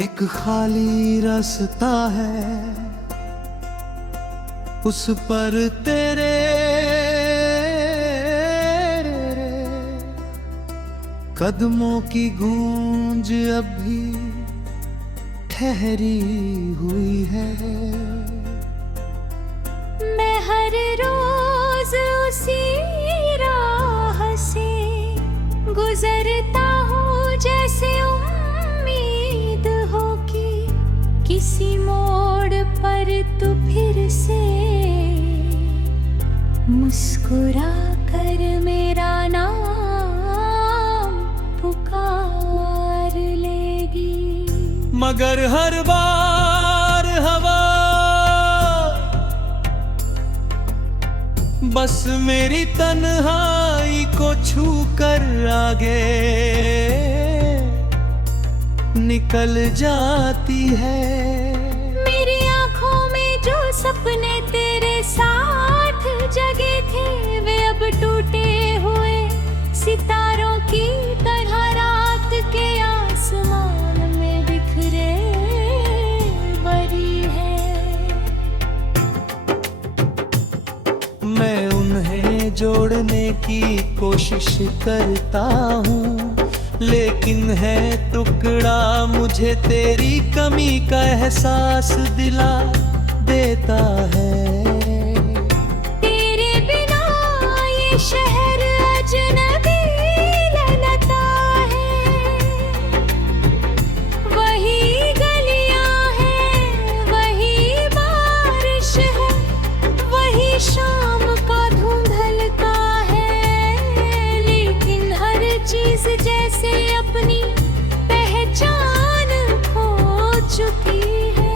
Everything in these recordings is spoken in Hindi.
एक खाली रास्ता है, उस पर तेरे कदमों की गूंज अभी ठहरी हुई है। मैं हर रोज उसी राह से गुजरता हूँ, जैसे उम्मीद हो कि किसी मोड़ पर तू फिर से मुस्कुरा कर मेरा नाम पुकार लेगी। मगर हर बार हवा बस मेरी तन्हाई को छू कर आगे निकल जाती है। मेरी आंखों में जो सपने तेरे साथ जगे थे, वे अब टूटे हुए सितारों की तरह रात के आसमान में बिखरे बरी है। मैं उन्हें जोड़ने की कोशिश करता हूँ, लेकिन है टुकड़ा मुझे तेरी कमी का एहसास दिला देता है। तेरे बिना ये शहर अजनबी लगता है। वही गलियां हैं, वही बारिश है, वही शाम का धुंधलका है, लेकिन हर चीज जैसे अपनी पहचान खो चुकी है।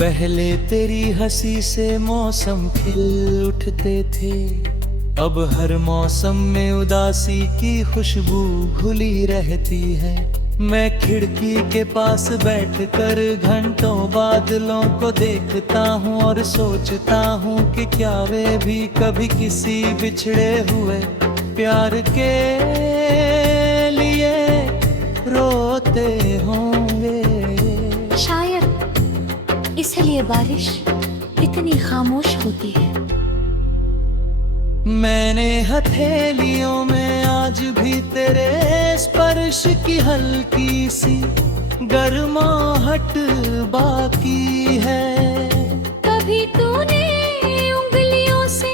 पहले तेरी हंसी से मौसम खिल उठते थे, अब हर मौसम में उदासी की खुशबू घुली रहती है। मैं खिड़की के पास बैठकर घंटों बादलों को देखता हूँ और सोचता हूँ कि क्या वे भी कभी किसी बिछड़े हुए प्यार के लिए रोते होंगे। शायद इसलिए बारिश इतनी खामोश होती है। मैंने हथेलियों में आज भी तेरे स्पर्श की हल्की सी गर्माहट बाकी है। कभी तूने उंगलियों से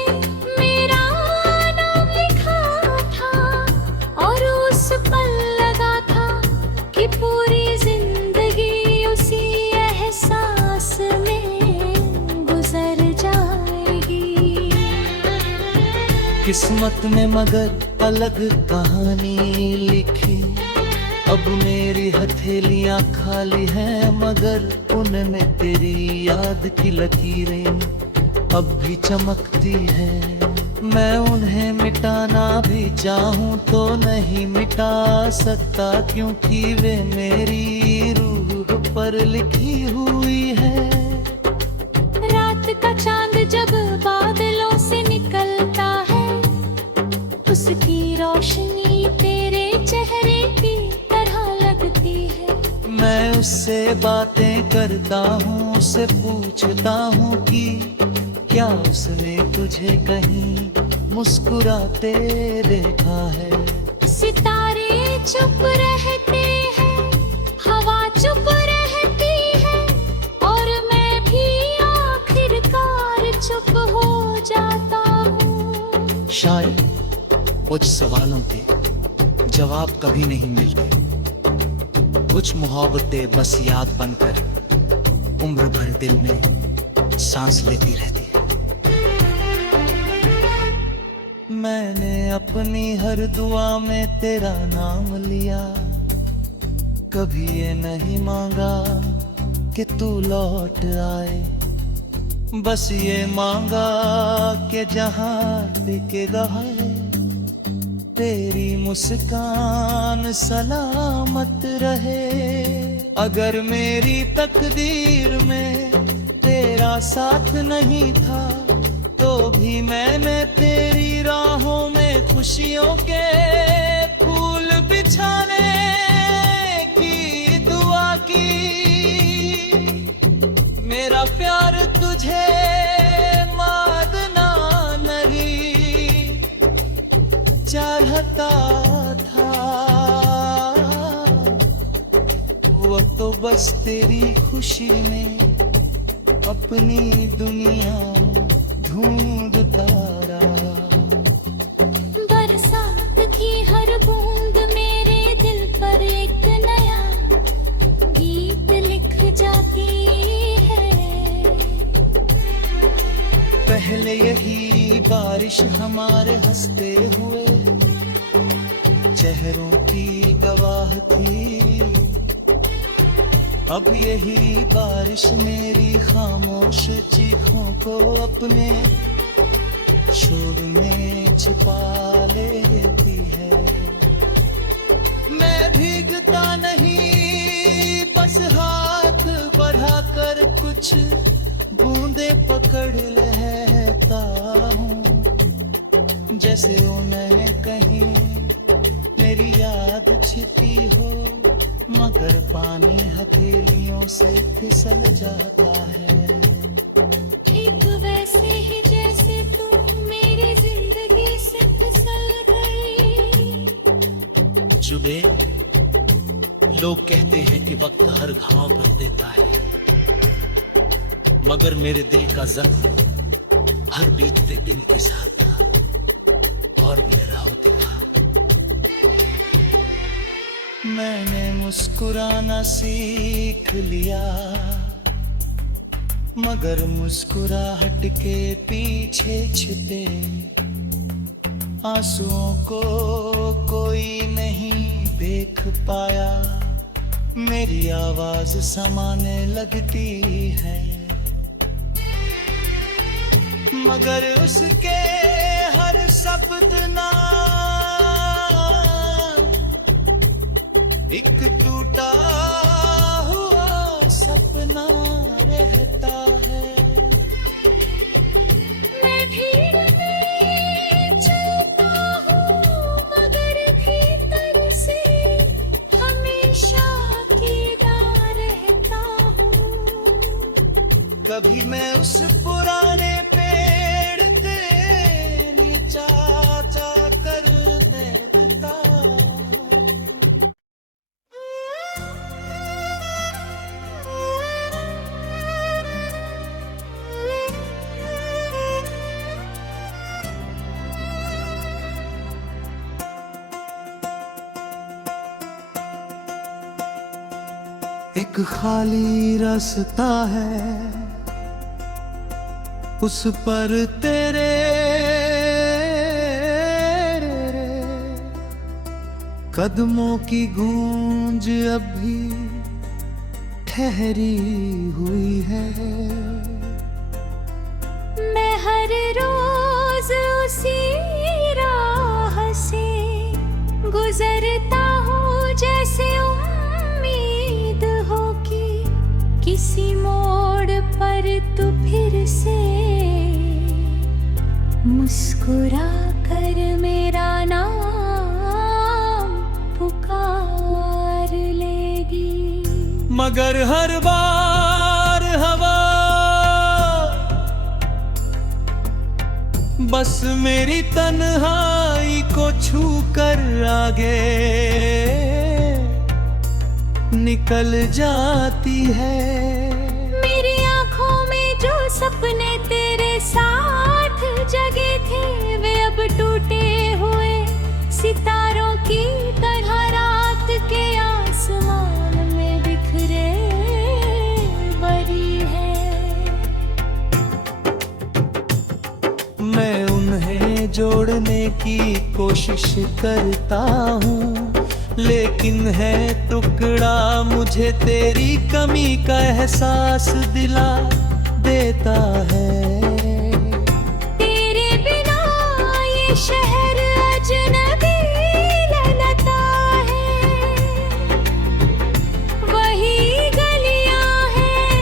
मेरा नाम लिखा था और उस पल लगा था कि पूरी जिंदगी उसी एहसास में गुजर जाएगी। किस्मत में मगर अलग कहानी लिखी, अब मेरी हथेलियां खाली हैं, मगर उनमें तेरी याद की लकीरें अब भी चमकती हैं। मैं उन्हें मिटाना भी चाहूं तो नहीं मिटा सकता, क्योंकि वे मेरी रूह पर लिखी हुई है। रात का चांद जब बादलों से निकलता है, उसकी रोशनी तेरे चेहरे की तरह लगती है। मैं उससे बातें करता हूँ, उससे पूछता हूँ कि क्या उसने तुझे कहीं मुस्कुराते देखा है। सितारे चुप रहते हैं, हवा चुप रहती है, और मैं भी आखिरकार चुप हो जाता हूँ। शायद कुछ सवालों के जवाब कभी नहीं मिलते, कुछ मोहब्बतें बस याद बनकर उम्र भर दिल में सांस लेती रहती है। मैंने अपनी हर दुआ में तेरा नाम लिया, कभी ये नहीं मांगा कि तू लौट आए, बस ये मांगा कि जहां टिकेगा है तेरी मुस्कान सलामत रहे। अगर मेरी तकदीर में तेरा साथ नहीं था, तो भी मैंने तेरी राहों में खुशियों के फूल बिछाने की दुआ बस तेरी खुशी में अपनी दुनिया ढूंढता रहा। बरसात की हर बूंद मेरे दिल पर एक नया गीत लिख जाती है। पहले यही बारिश हमारे हंसते हुए चेहरों की गवाह थी, अब यही बारिश मेरी खामोश चीखों को अपने शोर में छिपा लेती है। मैं भीगता नहीं, बस हाथ बढ़ाकर कुछ बूंदे पकड़ लेता हूँ, जैसे उन्हें कहीं मेरी याद छिपी हो, मगर पानी हथेलियों से फिसल जाता है। ठीक वैसे ही जैसे तू मेरी जिंदगी से फिसल गई। जुबे, लोग कहते हैं कि वक्त हर घाव भर देता है, मगर मेरे दिल का जख्म हर बीतते दिन के साथ था और मेरा होता था। मैंने मुस्कुराना सीख लिया, मगर मुस्कुराहट के पीछे छिपे आंसुओं को कोई नहीं देख पाया। मेरी आवाज समाने लगती है, मगर उसके हर सपना एक टूटा हुआ सपना रहता है। मैं भीड़ में चलता हूँ, मगर भीतर से हमेशा अकेला रहता हूँ। कभी मैं उस पुराने पेड़ के नीचा जा कर बैठता। एक खाली रास्ता है, उस पर तेरे कदमों की गूंज अभी ठहरी हुई है। मैं हर रोज उसी राह से गुजरता हूँ, जैसे उम्मीद हो कि किसी मोड़ पर तू फिर से मुस्कुरा कर मेरा नाम पुकार लेगी। मगर हर बार हवा बस मेरी तन्हाई को छू कर आगे निकल जाती है। मेरी आंखों में जो सपने तेरे साथ जगे थे, वे अब टूटे हुए सितारों की तरह रात के आसमान में बिखरे बरी है। मैं उन्हें जोड़ने की कोशिश करता हूँ, लेकिन है टुकड़ा मुझे तेरी कमी का एहसास दिला देता है। तेरे बिना ये शहर अजनबी लगता है। वही गलियां हैं,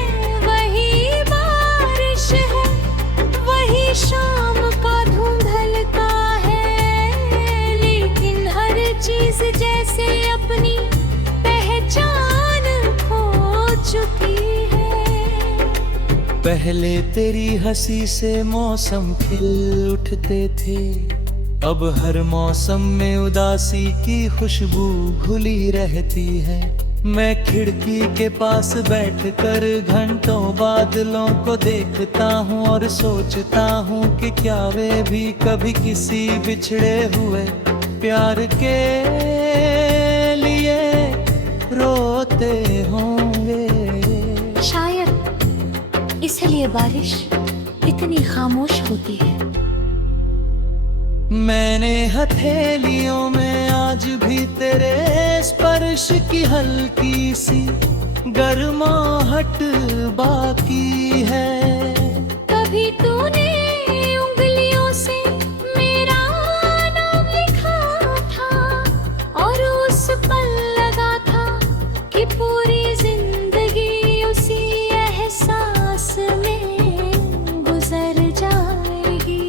वही बारिश है, वही शाम का धुंधलका है, लेकिन हर चीज जैसे अपनी पहचान खो चुकी है। पहले तेरी हंसी से मौसम खिल उठते थे, अब हर मौसम में उदासी की खुशबू घुली रहती है। मैं खिड़की के पास बैठकर घंटों बादलों को देखता हूँ और सोचता हूँ कि क्या वे भी कभी किसी बिछड़े हुए प्यार के लिए रोते होंगे। शायद इसलिए बारिश इतनी खामोश होती है। मैंने हथेलियों में आज भी तेरे स्पर्श की हल्की सी गर्माहट बाकी है। कभी तूने उंगलियों से मेरा नाम लिखा था और उस पल लगा था कि पूरी जिंदगी उसी एहसास में गुजर जाएगी।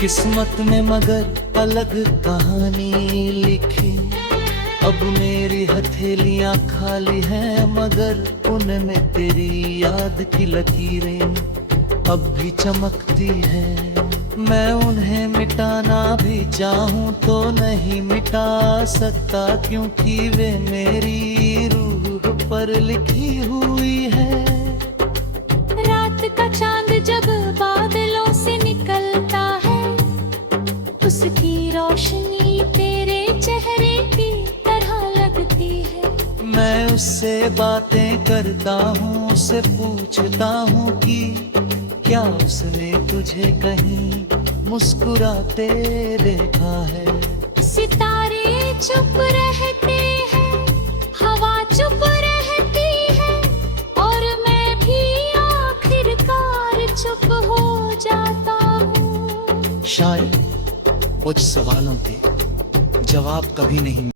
किस्मत में मगर अलग कहानी लिखी, अब मेरी हथेलियां खाली हैं मगर उनमें तेरी याद की लकीरें अब भी चमकती हैं। मैं उन्हें मिटाना भी चाहूं तो नहीं मिटा सकता, क्योंकि वे मेरी रूह पर लिखी हुई है। रात का चांद जब बादलों से निकलता है, उसकी रोशनी तेरे चेहरे की तरह लगती है। मैं उससे बातें करता हूँ, उससे पूछता हूँ कि क्या उसने तुझे कहीं मुस्कुराते देखा है। सितारे चुप रहते हैं, हवा चुप रहती है और मैं भी आखिरकार चुप हो जाता हूँ। शायद कुछ सवालों के जवाब कभी नहीं